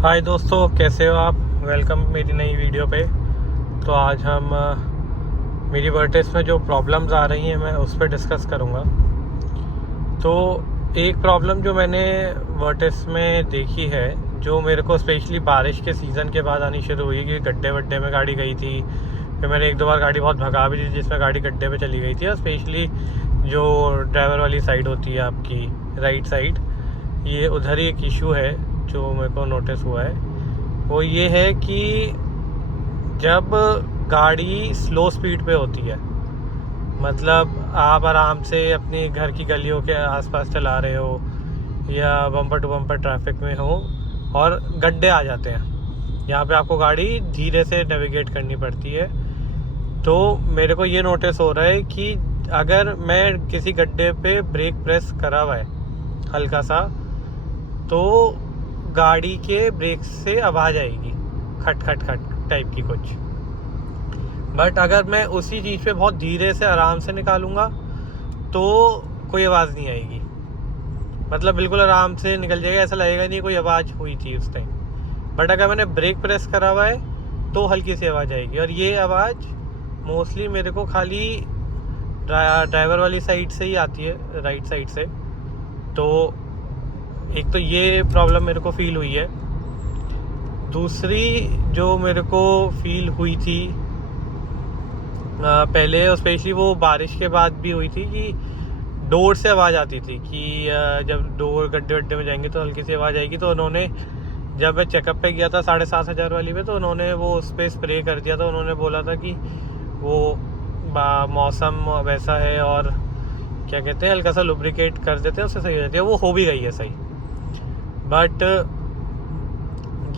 हाय दोस्तों, कैसे हो आप। वेलकम मेरी नई वीडियो पे। तो आज हम मेरी वर्टेस में जो प्रॉब्लम्स आ रही हैं मैं उस पर डिस्कस करूँगा। तो एक प्रॉब्लम जो मैंने वर्टेस में देखी है, जो मेरे को स्पेशली बारिश के सीज़न के बाद आनी शुरू हुई, कि गड्ढे वड्ढे में गाड़ी गई थी। फिर मैंने एक दो बार गाड़ी बहुत भगा भी थी जिसमें गाड़ी गड्ढे में चली गई थी। और स्पेशली जो ड्राइवर वाली साइड होती है आपकी राइट साइड, ये उधर ही एक इशू है जो मेरे को नोटिस हुआ है। वो ये है कि जब गाड़ी स्लो स्पीड पे होती है, मतलब आप आराम से अपनी घर की गलियों के आसपास चला रहे हो या बम्पर टू बम्पर ट्रैफिक में हो और गड्ढे आ जाते हैं, यहाँ पे आपको गाड़ी धीरे से नेविगेट करनी पड़ती है। तो मेरे को ये नोटिस हो रहा है कि अगर मैं किसी गड्ढे पे ब्रेक प्रेस करा हुआ है हल्का सा, तो गाड़ी के ब्रेक से आवाज़ आएगी, खट खट खट टाइप की कुछ। बट अगर मैं उसी चीज़ पे बहुत धीरे से आराम से निकालूंगा तो कोई आवाज़ नहीं आएगी, मतलब बिल्कुल आराम से निकल जाएगा, ऐसा लगेगा नहीं कोई आवाज़ हुई थी उस टाइम। बट अगर मैंने ब्रेक प्रेस करा हुआ है तो हल्की सी आवाज़ आएगी। और ये आवाज़ मोस्टली मेरे को खाली ड्राइवर वाली साइड से ही आती है, राइट साइड से। तो एक तो ये प्रॉब्लम मेरे को फील हुई है। दूसरी जो मेरे को फील हुई थी पहले, और स्पेशली वो बारिश के बाद भी हुई थी, कि डोर से आवाज़ आती थी कि जब डोर गड्ढे वड्ढे में जाएंगे तो हल्की सी आवाज़ आएगी। तो उन्होंने, जब मैं चेकअप पे गया था 7,500 वाली में, तो उन्होंने वो उस पर स्प्रे कर दिया था। उन्होंने बोला था कि वो मौसम वैसा है और क्या कहते हैं, हल्का सा लुब्रिकेट कर देते हैं, उससे सही हो जाती है। वो हो भी गई है सही। बट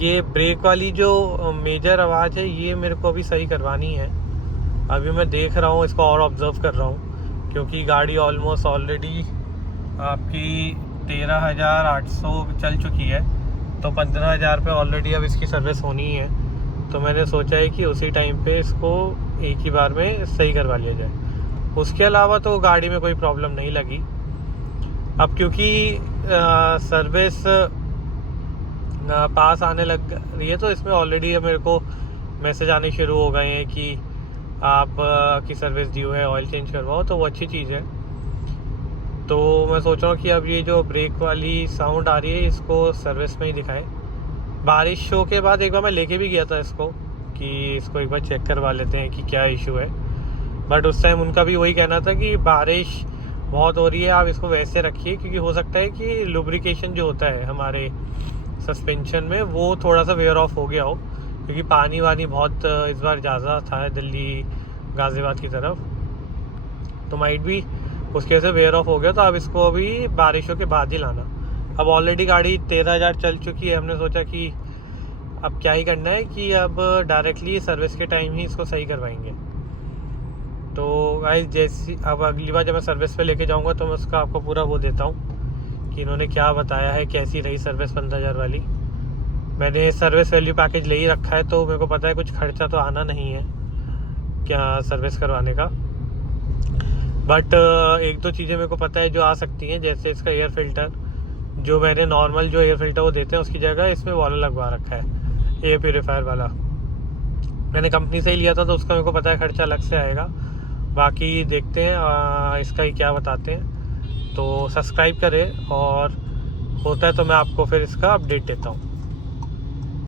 ये ब्रेक वाली जो मेजर आवाज़ है, ये मेरे को अभी सही करवानी है। अभी मैं देख रहा हूँ, इसको और ऑब्ज़र्व कर रहा हूँ, क्योंकि गाड़ी ऑलमोस्ट ऑलरेडी आपकी 13,800 चल चुकी है। तो 15,000 पे ऑलरेडी अब इसकी सर्विस होनी है। तो मैंने सोचा है कि उसी टाइम पे इसको एक ही बार में सही करवा लिया जाए। उसके अलावा तो गाड़ी में कोई प्रॉब्लम नहीं लगी। अब क्योंकि सर्विस पास आने लग रही है, तो इसमें ऑलरेडी मेरे को मैसेज आने शुरू हो गए हैं कि आप की सर्विस ड्यू है, ऑयल चेंज करवाओ। तो वो अच्छी चीज़ है। तो मैं सोच रहा हूँ कि अब ये जो ब्रेक वाली साउंड आ रही है, इसको सर्विस में ही दिखाएं। बारिश शो के बाद एक बार मैं लेके भी गया था इसको, कि इसको एक बार चेक करवा लेते हैं कि क्या इशू है। बट उस टाइम उनका भी वही कहना था कि बारिश बहुत हो रही है, आप इसको वैसे रखिए, क्योंकि हो सकता है कि लुब्रिकेशन जो होता है हमारे सस्पेंशन में, वो थोड़ा सा वेयर ऑफ हो गया हो, क्योंकि पानी वानी बहुत इस बार ज़्यादा था दिल्ली गाज़ियाबाद की तरफ। तो माइट भी उसके वजह से वेयर ऑफ हो गया। तो आप इसको अभी बारिशों के बाद ही लाना। अब ऑलरेडी गाड़ी 13,000 चल चुकी है। हमने सोचा कि अब क्या ही करना है, कि अब डायरेक्टली सर्विस के टाइम ही इसको सही करवाएंगे। तो गाइस, जैसी अब अगली बार जब मैं सर्विस पे लेके जाऊंगा तो मैं उसका आपको पूरा वो देता हूँ कि इन्होंने क्या बताया है, कैसी रही सर्विस 15,000 वाली। मैंने सर्विस वैल्यू पैकेज ले ही रखा है, तो मेरे को पता है कुछ खर्चा तो आना नहीं है क्या सर्विस करवाने का। बट एक दो चीज़ें मेरे को पता है जो आ सकती हैं, जैसे इसका एयर फ़िल्टर, जो मैंने नॉर्मल जो एयर फ़िल्टर वो देते हैं उसकी जगह इसमें वाला लगवा रखा है, एयर प्योरीफायर वाला। मैंने कंपनी से ही लिया था, तो उसका मेरे को पता है खर्चा अलग से आएगा। बाकी देखते हैं इसका ही क्या बताते हैं। तो सब्सक्राइब करें, और होता है तो मैं आपको फिर इसका अपडेट देता हूँ।